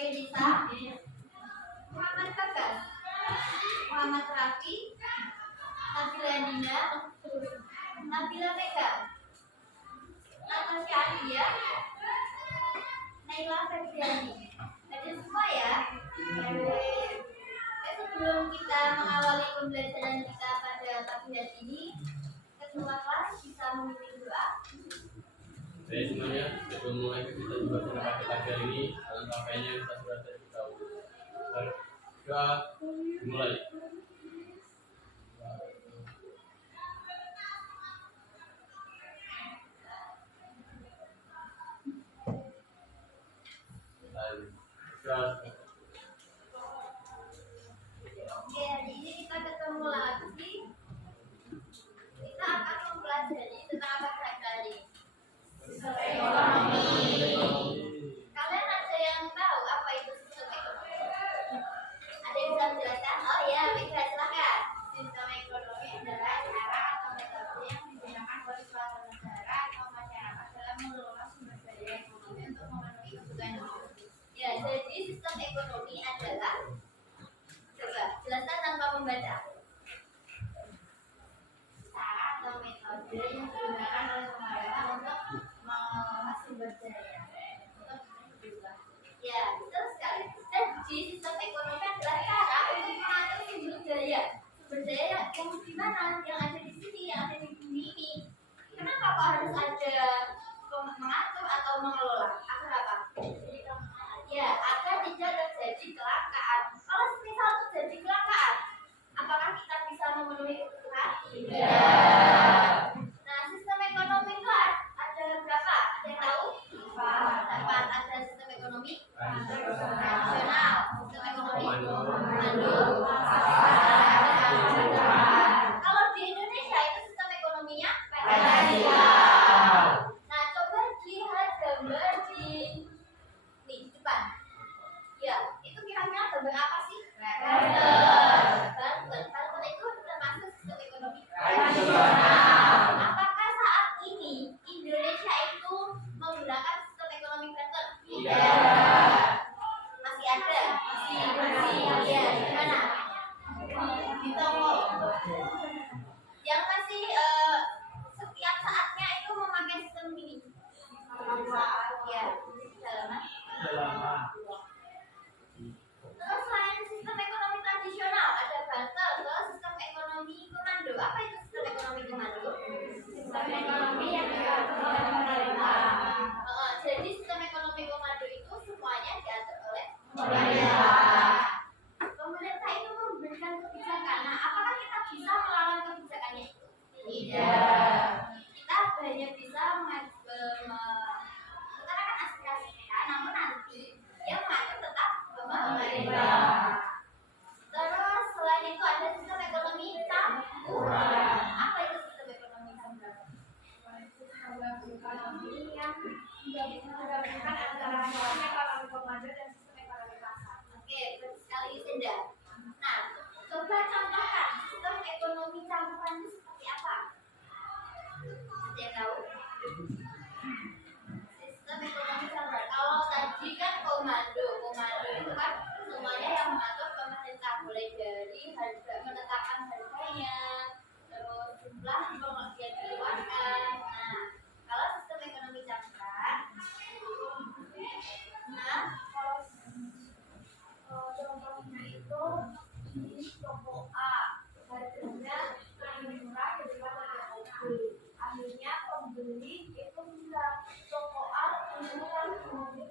Yudhisa, Muhammad Bagas, Muhammad Rafi, Nabila Dina, Nabila Mega, Natasha Adia, Naila Febriani. Jadi semua ya. Sebelum kita mengawali pembelajaran kita pada pagi hari ini, ketua kelas bisa memimpin doa. Baik semuanya, sebelum mulai kita juga pada pagi hari ini, alangkah baiknya kita sudah tahu. Doa dimulai. Oke, hari ini kita ketemu lagi. Kita akan mempelajari tentang apa hari? Sistem ekonomi. Kalian ada yang tahu apa itu sistem ekonomi? Ada yang bisa menjelaskan? Oh ya, Mega, silakan. Sistem ekonomi adalah cara atau metode yang digunakan oleh suatu negara atau masyarakat dalam mengelola sumber daya ekonomi untuk memenuhi kebutuhan hidup. Ya, jadi sistem ekonomi adalah, coba jelaskan tanpa membaca. Cara atau metode yang digunakan oleh pemerintah untuk mengelola sumber daya. Ya, betul sekali. Jadi sistem ekonomi adalah cara untuk mengatur sumber daya. Sumber daya yang di mana? Yang ada di sini, yang ada di bumi ini. Kenapa kok harus ada mengatur atau mengelola? Agar apa? Ya, agar tidak terjadi kecelakaan. Kalau misal terjadi kecelakaan, apakah kita bisa memenuhi kebutuhan? Tidak. Nah, sistem ekonomi itu ada berapa? Ada yang tahu? Dapat. Ada sistem ekonomi nasional, sistem ekonomi komando. Kalau di Indonesia itu sistem ekonominya federal. Nah, coba lihat gambar di depan. Ya, itu kira-kira gambar apa sih? Banten itu termasuk sistem ekonomi nasional. Apakah saat ini Indonesia itu menggunakan sistem ekonomi Banten? Tidak. Masih ada? Masih. Ya, di mana? Di Tomo. Yang masih setiap saatnya itu memakai sistem ini. Ya, terus selain sistem ekonomi tradisional ada Banten, terus sistem ekonomi komando. Apa itu sistem ekonomi komando? Sistem ekonomi yang diatur oleh pemerintah. Jadi sistem ekonomi komando itu semuanya diatur oleh pemerintah. Pemerintah itu memberikan kebijakan. Nah, apakah kita bisa melawan kebijakannya itu? Tidak. Kita hanya bisa mengutarakan aspirasi kita, namun nanti yang mengatur tetap pemerintah. Terus selain itu ada sistem ekonomi campuran. Apa itu sistem ekonomi campuran? Sistem ekonomi yang menggabungkan antara sistem ekonomi komando dan sistem ekonomi pasar. Oke, betul sekali Senda. Nah, coba contohkan sistem ekonomi campuran itu seperti apa? Ada yang tahu? Sistem ekonomi campuran. Kalau tadi kan komando itu kan semuanya yang mengatur pemerintah, mulai dari harga, menetapkan harganya, terus jumlah yang dikeluarkan. Nah, kalau sistem ekonomi campuran, nah kalau contohnya itu di toko A harganya lebih murah daripada toko B. Akhirnya pembeli itu bisa toko A lebih murah,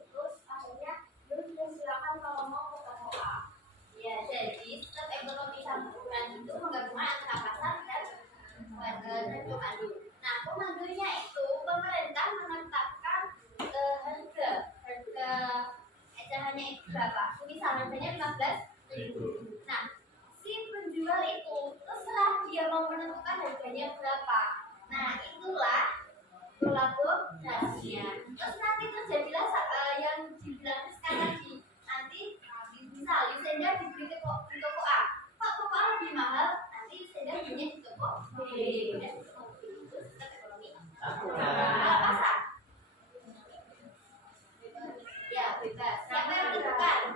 terus akhirnya dia silakan kalau mau ke toko A. Ya, jadi sistem ekonomi campuran itu menggabungkan antara pasar dan komando. Nah, komandonya itu pemerintah menetapkan harga ecahannya itu berapa? Misal harganya 15.000. Nah, si penjual itu terserah dia mau menentukan harganya berapa. Nah, itulah kolaborasinya. Terus nanti terjadilah yang dibilang sekarang tadi. Nanti misal Lisenda dibeli di toko A, kok toko A lebih mahal? Nanti Lisenda belinya di toko B. Dan toko B itu sistem ekonomi pasar. Ya, bebas. Siapa yang menentukan?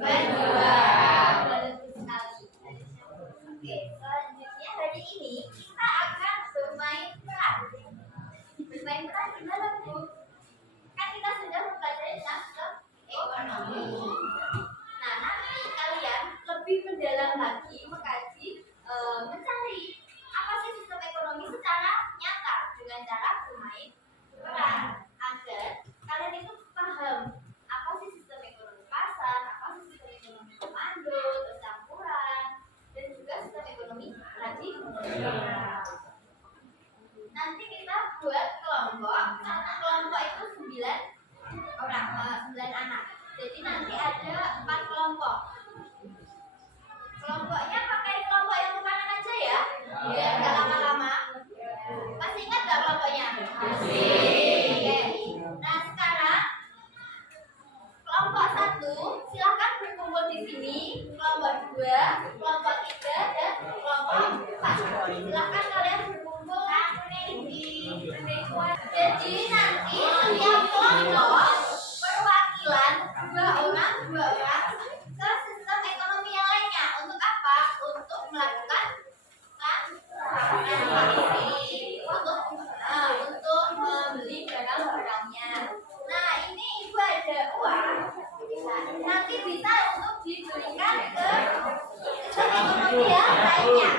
berjuang. Betul sekali. Oke, selanjutnya hari ini kita akan bermain peran. Bermain peran gimana, Bu? Kan kita sudah mempelajari tentang ekonomi. Nah, nanti kalian lebih mendalam lagi mengkaji, mencari apa sih sistem ekonomi secara nyata dengan cara bermain peran agar kalian itu paham apa sih sistem ekonomi pasar, apa sih sistem ekonomi komando, campuran, dan juga sistem ekonomi tradisional. Nanti kita buat kelompok, karena kelompok itu 9 orang, 9 anak. Jadi nanti ada 4 kelompok. Kelompoknya pakai kelompok yang kemana aja ya? Biar nggak lama-lama. Masih ingat nggak kelompoknya? Masih. Oke. Nah sekarang kelompok 1 silakan berkumpul di sini. Kelompok 2, kelompok 3, dan kelompok 4. Silakan kalian berkumpul jadi nanti setiap kelompok perwakilan 2 orang ke sistem ekonomi yang lainnya. Untuk apa? Untuk melakukan transaksi, untuk membeli barang-barangnya. Nah ini ibu ada uang, nanti bisa untuk diberikan ke sistem ekonomi yang lainnya.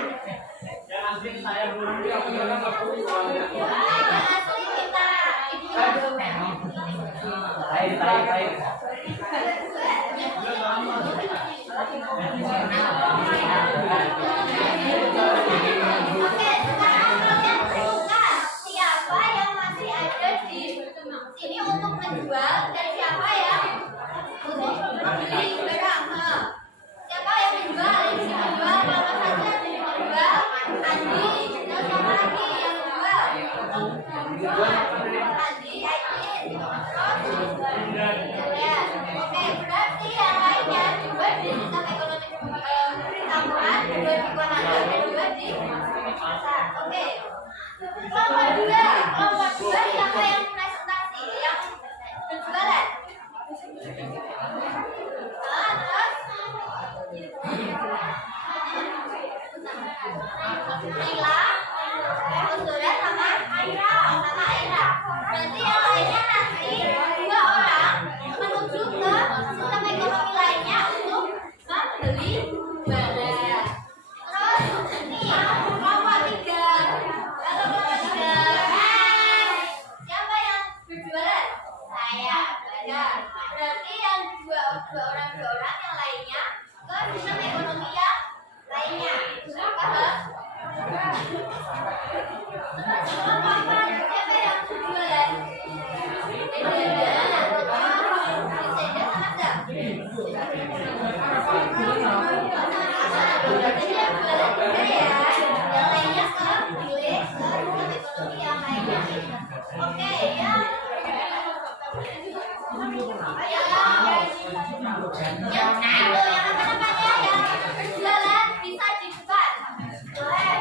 Jangan sih saya dulu yang Asli kita Baik. Oke, sekarang kalian tentukan siapa yang masih ada di sini untuk menjual dan siapa yang untuk membeli barang. Siapa yang menjual? Yang bisa menjual, kalau saja yang menjual Andi. Dan siapa lagi yang menjual? Andi, Aikin. Terus ya, oke, berarti yang lainnya juga di sistem ekonomi campuran, juga di komando, juga di pasar. Oke. Kelompok 2 siapa yang presentasi, yang berjualan? Naila, Uzura sama Aira. Berarti yang lainnya nanti 2 orang menuju ke sistem ekonomi lainnya untuk membeli barang. Terus ini kelompok 3. Halo kelompok 3. Siapa yang berjualan? Saya. Berarti yang dua orang yang lainnya ke sistem ekonomi yang lainnya. Sudah paham? Terus kelompok 4 siapa yang berjualan? Berarti yang jualan juga ya. Yang lainnya ke pilih ke sistem ekonomi yang lainnya. Oke ya. Yang berjualan bisa di depan.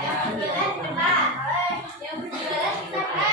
Yang berjualan di depan. Yang berjualan bisa di depan.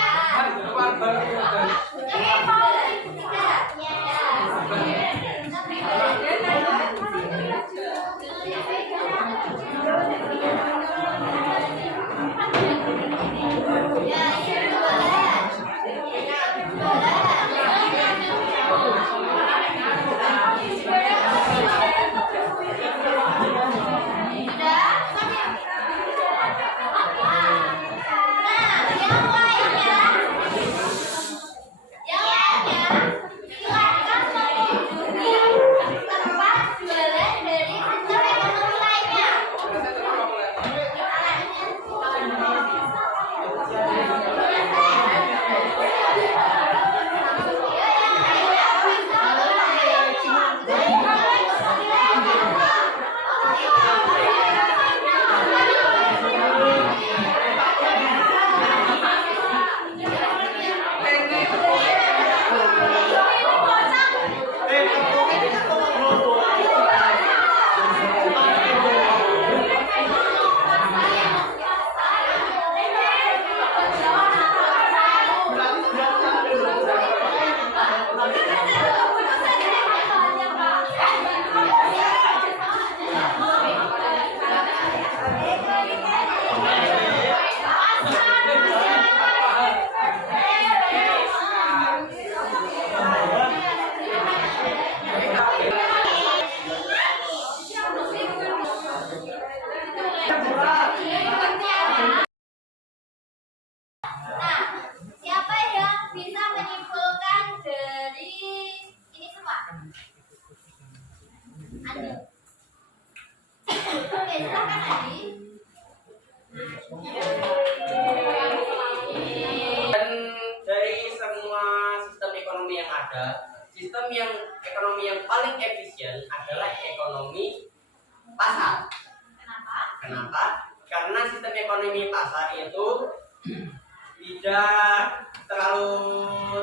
ekonomi yang paling efisien adalah ekonomi pasar. Kenapa? Kenapa? Karena sistem ekonomi pasar itu tidak terlalu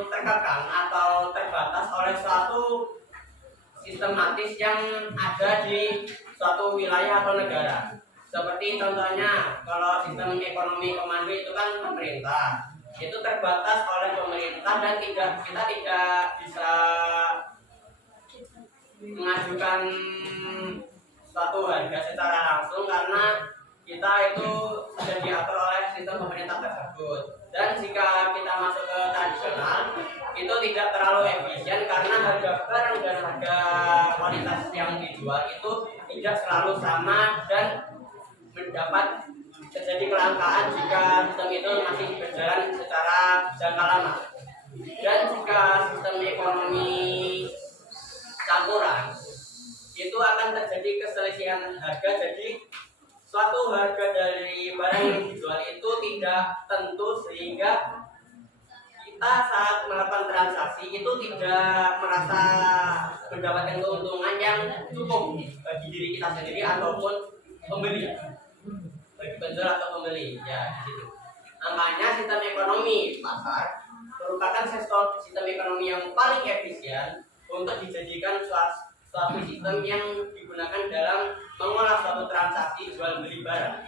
terkekang atau terbatas oleh suatu sistematis yang ada di suatu wilayah atau negara. Seperti contohnya, kalau sistem ekonomi komando itu kan pemerintah, itu terbatas oleh pemerintah dan kita tidak bisa mengajukan suatu harga secara langsung karena kita itu sudah diatur oleh sistem pemerintah tersebut. Dan jika kita masuk ke tradisional, itu tidak terlalu efisien karena harga barang dan harga kualitas yang dijual itu tidak selalu sama dan mendapat terjadi kelangkaan jika sistem itu masih berjalan secara jangka lama. Dan jika sistem ekonomi campuran, itu akan terjadi keselisihan harga. Jadi suatu harga dari barang yang dijual itu tidak tentu sehingga kita saat melakukan transaksi itu tidak merasa mendapatkan keuntungan yang cukup bagi diri kita sendiri ataupun pembeli, bagi penjual atau pembeli ya gitu. Makanya sistem ekonomi pasar merupakan sistem ekonomi yang paling efisien untuk dijadikan suatu sistem yang digunakan dalam mengolah suatu transaksi jual beli barang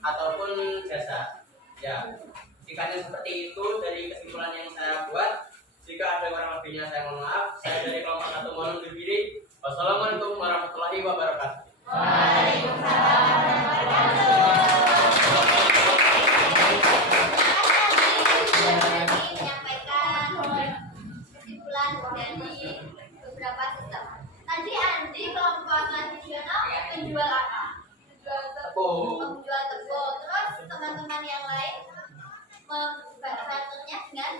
ataupun jasa. Ya, singkatnya seperti itu dari kesimpulan yang saya buat. Jika ada kurang lebihnya saya mohon maaf. Saya dari kelompok 1 mohon undur diri. Wassalamualaikum warahmatullahi wabarakatuh. Waalaikumsalam warahmatullahi wabarakatuh. Menyampaikan kesimpulan dari beberapa sistem. Tadi Andi kelompok tradisional menjual apa? Menjual tepung. Terus teman-teman yang lain membantunya dengan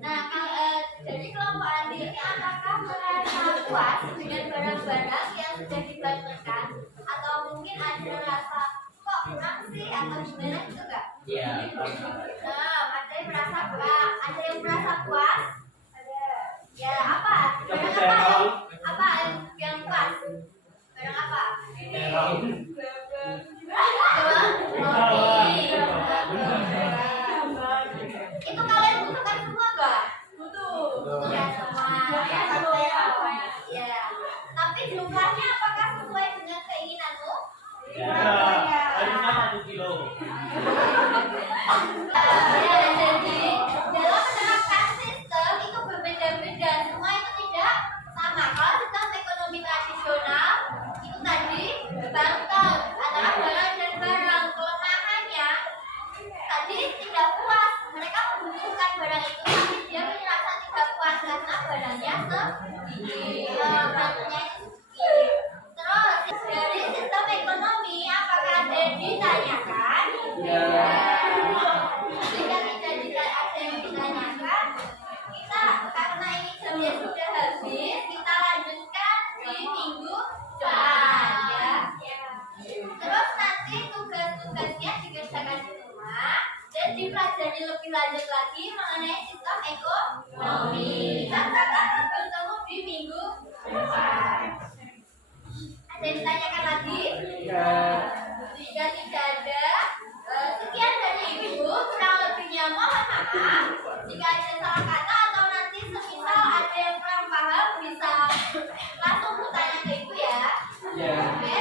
nah, jadi kelompok Andi ini apakah merasa puas dengan barang-barang yang sudah dibantukan atau mungkin ada rasa kok kurang sih atau gimana gitu enggak? Iya. Nah, ada yang merasa kurang, ada yang merasa puas. Ya apa? Apa yang pas? Barang apa? Itu kalian butuhkan semua enggak? Butuhkan semua. Ya. Tapi jumlahnya apakah sesuai dengan keinginanmu? Harusnya 1 kilo. Ya, jadi dalam menerapkan sistem itu berbeda-beda, semua itu tidak sama. Kalau sistem ekonomi tradisional itu tadi bangkang antara barang dan barang. Kelemahannya tadi tidak puas, mereka membutuhkan barang itu tapi dia merasa tidak puas karena barangnya sedikit, barangnya itu sedikit. Terus dari sistem ekonomi apakah ada yang ditanyakan? Jika tidak ada yang ditanyakan, kita karena ini jamnya sudah habis, kita lanjutkan di minggu depan ya. Terus nanti tugas-tugasnya dikerjakan di rumah dan dipelajari lebih lanjut lagi mengenai sistem ekonomi. Kita akan bertemu di minggu depan. Ada yang ditanyakan lagi? Jika tidak ada, sekian dari Ibu, kurang lebihnya mohon maaf. Jika ada salah kata atau nanti semisal ada yang kurang paham bisa langsung bertanya ke Ibu ya. Oke.